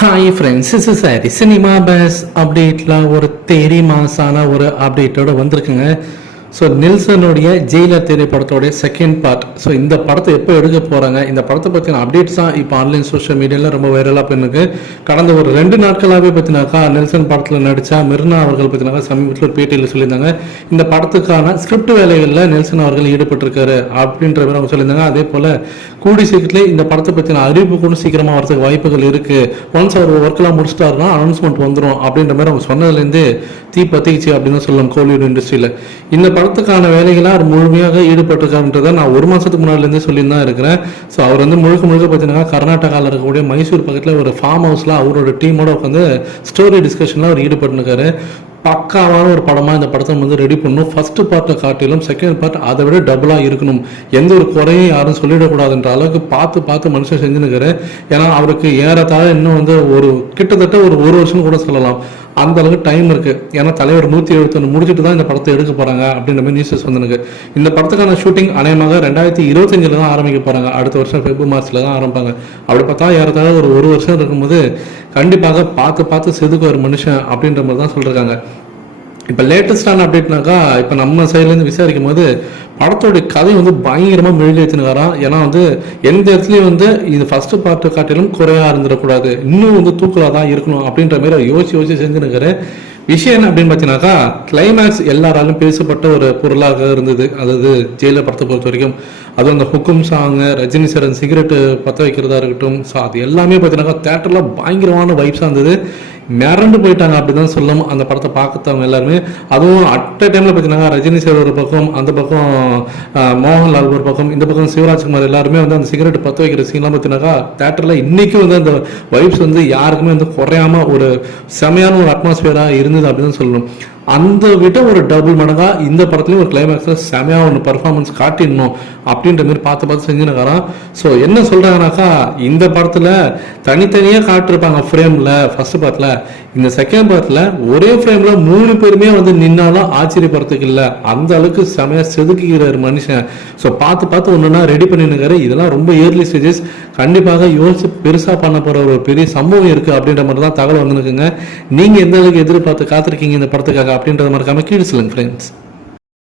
Hi friends is சாரி cinema base அப்டேட்டில் ஒரு தேரி மாசான ஒரு அப்டேட்டோட வந்திருக்குங்க. ஸோ நில்சனுடைய ஜெயிலர் திரைப்படத்தோடைய செகண்ட் பார்ட் ஸோ இந்த படத்தை எப்போ எடுக்க போகிறாங்க இந்த படத்தை பற்றின அப்டேட்ஸ் தான் இப்போ ஆன்லைன் சோஷியல் மீடியாவில் ரொம்ப வைரலாக போயிருக்கு கடந்த ஒரு ரெண்டு நாட்களாகவே பார்த்தினாக்கா நெல்சன் படத்தில் நடித்தா மிர்னா அவர்கள் பார்த்தினாக்கா சமீபத்தில் ஒரு பேட்டியில் சொல்லியிருந்தாங்க. இந்த படத்துக்கான ஸ்கிரிப்ட் வேலைகளில் நெல்சன் அவர்கள் ஈடுபட்டிருக்காரு அப்படின்ற மாதிரி அவங்க சொல்லியிருந்தாங்க. அதே போல் கூடி சீக்கிரத்திலே இந்த படத்தை பற்றின அறிவிப்பு கூட சீக்கிரமாக வரதுக்கு வாய்ப்புகள் இருக்குது ஒன்ஸ் அவர் ஒர்க்கெலாம் முடிச்சிட்டாருன்னா அனௌன்ஸ்மெண்ட் வந்துடும் அப்படின்ற மாதிரி அவங்க சொன்னதுலேருந்து தீ பத்திச்சு அப்படின்னு சொல்லலாம் கோலிவுட் இண்டஸ்ட்ரியில் இந்த படத்துக்கான வேலைகளை அவர் முழுமையாக ஈடுபட்டிருக்காருன்றதை நான் ஒரு மாதத்துக்கு முன்னாடிலேருந்தே சொல்லிட்டு தான் இருக்கிறேன். ஸோ அவர் வந்து முழுக்க முழுக்க பார்த்தீங்கன்னா கர்நாடகாவில் இருக்கக்கூடிய மைசூர் பக்கத்தில் ஒரு ஃபார்ம் ஹவுஸில் அவரோட டீமோட உட்காந்து ஸ்டோரி டிஸ்கஷனில் அவர் ஈடுபட்டுருக்காரு. பக்காவான ஒரு படமாக இந்த படத்தை வந்து ரெடி பண்ணணும். ஃபஸ்ட்டு பார்ட்டை காட்டிலும் செகண்ட் பார்ட் அதை விட டபுளாக இருக்கணும். எந்த ஒரு குறையும் யாரும் சொல்லிடக்கூடாதுன்ற அளவுக்கு பார்த்து பார்த்து மனுஷன் செஞ்சுனுக்காரு ஏன்னா அவருக்கு ஏறத்தாழ இன்னும் வந்து ஒரு கிட்டத்தட்ட ஒரு ஒரு வருஷம் கூட சொல்லலாம். அந்த அளவுக்கு டைம் இருக்கு. ஏன்னா தலைவர் நூற்றி எழுபத்தொன்று முடிச்சுட்டு தான் இந்த படத்தை எடுக்க போறாங்க அப்படின்ற மாதிரி நியூஸஸ் வந்துருக்கு இந்த படத்துக்கான ஷூட்டிங் அநேகமாக ரெண்டாயிரத்தி இருபத்தஞ்சில் தான் ஆரம்பிக்க போறாங்க. அடுத்த வருஷம் பிப்ரவரி மார்ச்ல தான் ஆரம்பிப்பாங்க. அப்படி பார்த்தா ஏறத்தாழ ஒரு ஒரு வருஷம் இருக்கும்போது கண்டிப்பாக பார்த்து பார்த்து செதுக்கு ஒரு மனுஷன் அப்படின்ற மாதிரி தான் சொல்றாங்க இப்போ லேட்டஸ்டான அப்டேட்னாக்கா இப்போ நம்ம சைட்லேருந்து விசாரிக்கும் போது படத்தோடைய கதை வந்து பயங்கரமாக மெழுகி வச்சுனுக்காராம் ஏன்னா வந்து எந்த இடத்துலையும் வந்து இது ஃபஸ்ட்டு பார்ட்டை காட்டிலும் குறையாக இருந்துடக்கூடாது. இன்னும் வந்து தூக்கலாக தான் இருக்கணும் அப்படின்ற மாதிரி யோசிச்சு யோசிச்சு செஞ்சுருக்காரு. விஷயம் என்ன அப்படின்னு பார்த்தீங்கன்னாக்கா கிளைமேக்ஸ் எல்லாராலும் பேசப்பட்ட ஒரு பொருளாக இருந்தது. அதாவது ஜெயிலில் படத்தை பொறுத்த வரைக்கும். அதுவும் அந்த ஹுக்கும் சாங்கு ரஜினி சரண் சிகரெட்டு பற்ற வைக்கிறதா இருக்கட்டும். ஸோ அது எல்லாமே பார்த்தீங்கன்னாக்கா தேட்டரில் பயங்கரமான வைப்ஸாக இருந்தது. மிரண்டு போயிட்டாங்க அப்படிதான் சொல்லணும். அந்த படத்தை பார்க்கத்தவங்க எல்லாருமே. அதுவும் அட் அ டைமில் பார்த்தீங்கன்னா ரஜினி சார் ஒரு பக்கம் அந்த பக்கம் மோகன்லால் ஒரு பக்கம் இந்த பக்கம் சிவராஜ்குமார் எல்லாருமே வந்து அந்த சிகரெட் பற்ற வைக்கிற சீன்லாம் பார்த்தீங்கன்னாக்கா தேட்டரில் இன்றைக்கும் வந்து அந்த வைப்ஸ் வந்து யாருக்குமே வந்து குறையாம ஒரு செமையான ஒரு அட்மாஸ்ஃபியராக இருந்தது அப்படின்னு சொல்லணும். அந்த விட ஒரு டபுள் மடங்கா இந்த படத்துலேயும் ஒரு கிளைமேக்ஸில் செமையாக ஒன்று பர்ஃபார்மன்ஸ் காட்டிடணும் அப்படின்ற மாதிரி பார்த்து பார்த்து செஞ்சுனுக்காராம் ஸோ என்ன சொல்கிறாங்கனாக்கா இந்த படத்தில் தனித்தனியாக காட்டிருப்பாங்க ஃப்ரேமில் ஃபஸ்ட்டு பார்ட்ல இந்த செகண்ட் பார்ட்ல ஒரே ஃப்ரேமில் மூணு பேருமே வந்து நின்னாலும் ஆச்சரியப்படுறதுக்கு இல்லை. அந்த அளவுக்கு செமையா செதுக்குகிறார் மனுஷன். ஸோ பார்த்து பார்த்து ஒன்றுனா ரெடி பண்ணினுக்காரு. இதெல்லாம் ரொம்ப இயர்லி ஸ்டேஜஸ் கண்டிப்பாக யோசிச்சு பெருசாக பண்ண போகிற ஒரு பெரிய சம்பவம் இருக்குது அப்படின்ற மாதிரி தான் தகவல் வந்துருக்குங்க. நீங்கள் எந்த அளவுக்கு எதிர்பார்த்து காத்திருக்கீங்க இந்த படத்துக்காக? அப்படின்றத மறக்காமல் கீழே சொல்லுங்க ஃப்ரெண்ட்ஸ்